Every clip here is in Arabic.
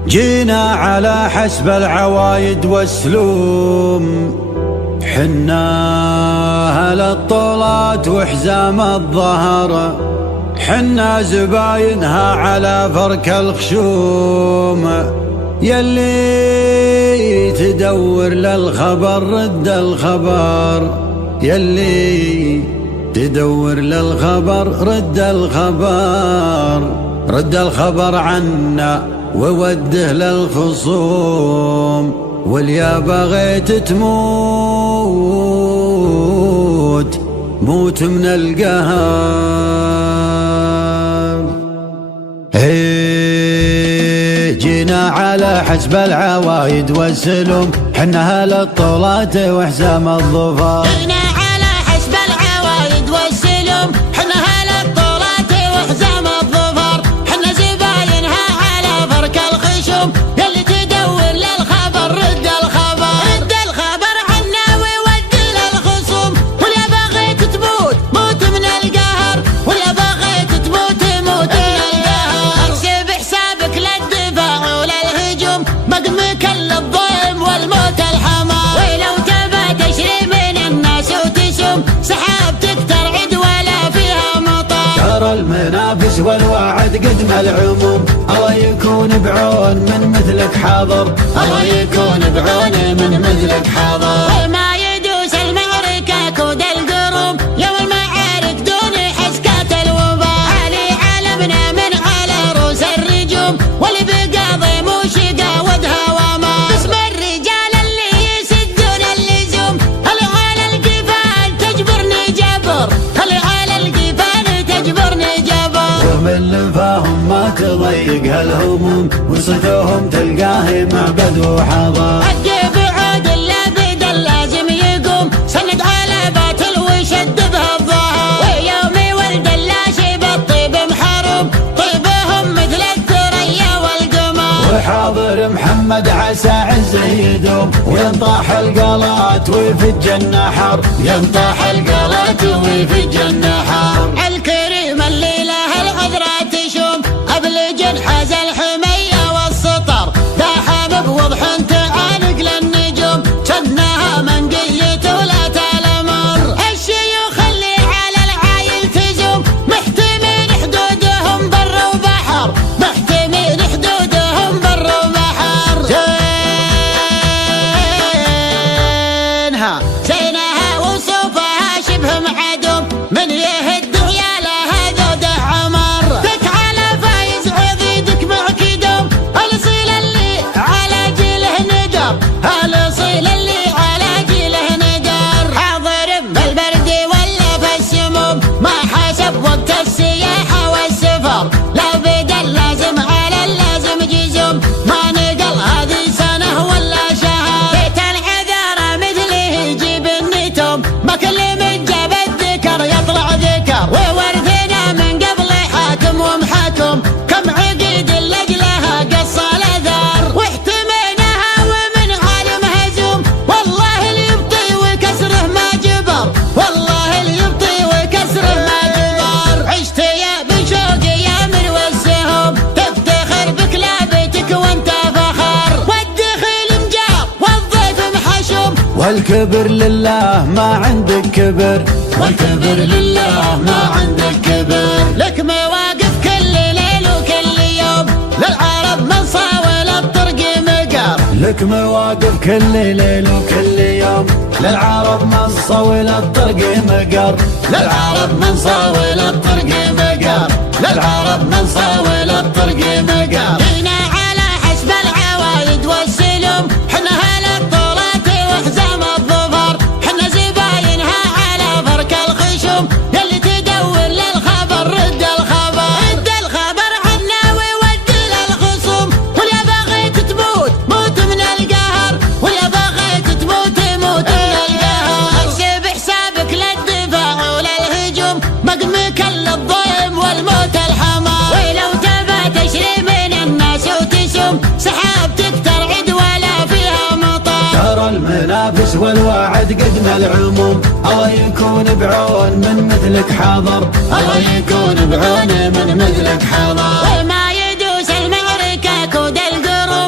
جينا على حسب العوايد والسلوم، حنا أهل الطولات وحزام الظهر، حنا زباينها على فرك الخشوم. يلي تدور للخبر رد الخبر، يلي تدور للخبر رد الخبر، رد الخبر عنا ووده للخصوم. واليا بغيت تموت موت من القهر. جينا على حسب العوايد والسلوم، حنا أهل الطولات وحزام الظفر. جينا على حسب العوايد والسلوم، حنا أهل الطولات وحزام الظفر، حنا زباينها على فرك الخشوم. يلي تدور للخبر رد الخبر، رد الخبر عنا وودي للخصوم. واليا بغيت تموت موت من القهر، واليا بغيت تموت موت من القهر. احسب حسابك للدفاع وللهجوم، مقمك للظلم والموت الحمار. ولو تبى تشري من الناس وتسوم، سحابتك ترعد ولا فيها مطر. ترى المنافس والوعد قدم العموم، الله يكون بعون من مثلك حاضر، الله يكون بعون من مثلك حاضر. وما يدوس المعركة كود القروم، يوم المعارك دون حسكات الوباء. علي علمنا من على رؤوس الرجوم، واللي بقاضي موشقة ودها وما. اسم الرجال اللي يسدون اللزوم، اللي على القفال تجبرني جبر، اللي على القفال تجبرني جبر. ومن لفاهم ما تضيق هالهموم، وصفهم تلقاه معبد وحضر. عجب عود اللابد اللازم يقوم، سند على باطل وشد به الظهر. ويوم ولد اللاشي بالطيب محروم، طيبهم مثل الثريا والقمر. وحاضر محمد عسى عزه يدوم، وينطاح القلات ويفج النحر، ينطاح القلات ويفج النحر. الكريم اللي له العذرة تشوم، أبلج حاز الحمية والسطر. داحم بوضح تعانق للنجوم، جنها منقية ولا تلمر. الشيوخ اللي على العايل تزوم، محتمين حدودهم بر وبحر، محتمين حدودهم بر وبحر. زينها وصوفها شبه معدوم، من يهد عيالها ذوده عمر. ذك على فايز عضيدك معكدوم، الاصيل اللي على جيله ندر، الاصيل اللي على جيله ندر. حاضر بالبرد ولا في السموم، ما حسب وقت السياحة والسفر. لو بدا اللازم على اللازم جزوم، ما نقل هذه سنة ولا شهر. بيت العذارى مثله يجيب النتوم، ما كل من جاب الذكر يطلع ذكر. وورثنا من قبل حاكم ومحاكم، كم عقيد لجلها قص الاثار. واحتميناها ومن عالم هزوم، والله اللي يبطي وكسره ما جبر، والله اللي يبطي وكسره ما جبر. عشت يا بن شوق يا من والسهوم، تفتخر بكلابتك وانت فخر. والدخيل مجار والضيف محشوم، والكبر لله ما عندك كبر، والكبر لله ما عندك كبر. لك مواقف كل ليل وكل يوم، للعرب من صاول الطرق مقر. لك مواقف كل ليل وكل يوم، للعرب من صول الطرق مقر، للعرب من صاول الطرق مقر، للعرب من صاول الطرق مقر. جينا على حسب العوايد والسلوم، حنا أهل الطولات وحزام الظفر، حنا زباينها على فرك الخشوم. يلي تدور للخبر رد الخبر، رد الخبر عنا وودي للخصوم. واليا بغيت تموت موت من القهر، واليا بغيت تموت موت من القهر. احسب حسابك للدفاع وللهجوم، مقمك للظلم والموت الحمار. ولو تبى تشري من الناس وتسوم، سحابتك ترعد ولا فيها مطر. ترى المنافس والوعد قدم العموم، الله يكون بعون من مثلك حاضر، الله يكون بعون من مثلك حاضر. وما يدوس المعركة كود القروم،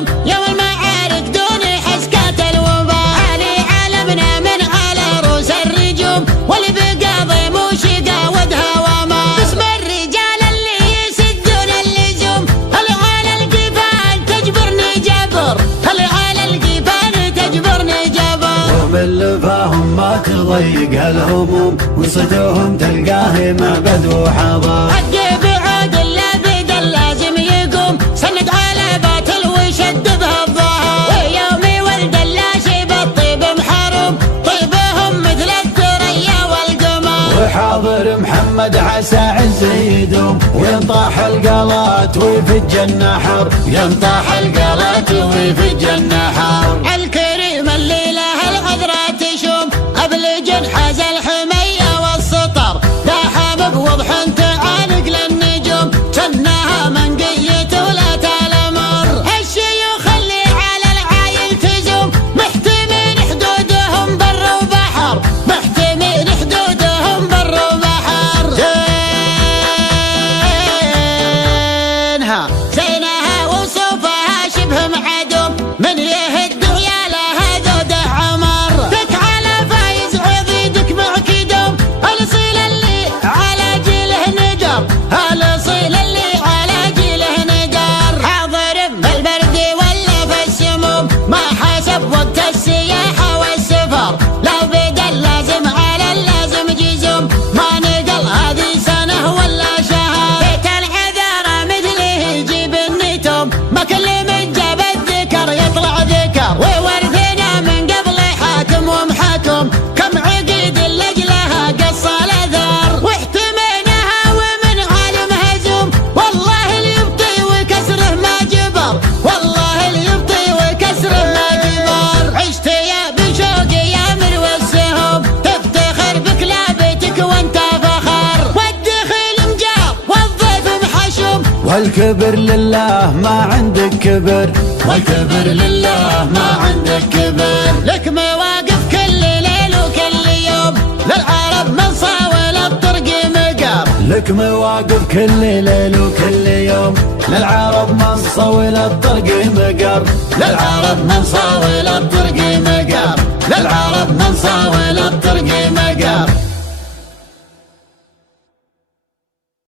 يضيق هالهموم وصدوهم تلقاه معبد وحضر. حق بعود الذي لازم يقوم سند على باطل وشد بها الظهر. ويومي ولد اللاشي بالطيب محروم طيبهم مثل الثريا والقمر. وحاضر محمد عسى عز يدوم وينطاح القلات ويفج النحر. ينطاح القلات ويفج النحر. الكريم اللي له العذرة تشوم أبلج حاز الحمية والسطر. لا حابب وضح تعالق للنجوم سنها منقية ولا تلمر. الشيوخ اللي على العايل تزوم محتمين حدودهم بر وبحر. محتمين حدودهم بر وبحر. زينها وصوفها شبه معدوم من يهد ويا لها ذود عمر. دك على فايز عضيدك معكدوم الاصيل اللي على جيله نقر. الاصيل اللي على جيله نقر. حاضر بالبرد ولا في السموم ما حسب وقت السياحة والسفر. لو بدا اللازم على اللازم جزوم ما نقل هذه سنة ولا شهر. بيت العذارى مثله يجيب النتوم ما كل من جاب الذكر يطلع ذكر. وورثنا من قبل حاكم ومحكم كم عقيد لجلها قص الاثار. واحتميناها ومن عالم هزوم والله اللي يبطي وكسره ما جبر. والله اللي يبطي وكسره ما جبر. عشت يا بشوق يا مروى السهوم تفتخر بكلابتك وانت فخر. والدخيل مجار والضيف محشوم والكبر لله ما عندك كبر. والكبر لله ما عندك كبر. لك مواقف كل ليل وكل يوم للعرب من صاول الطرق مقر. لك مواقف كل ليل وكل يوم للعرب من صول الطرق مقر. للعرب من صاول الطرق مقر. للعرب من صاول الطرق مقر.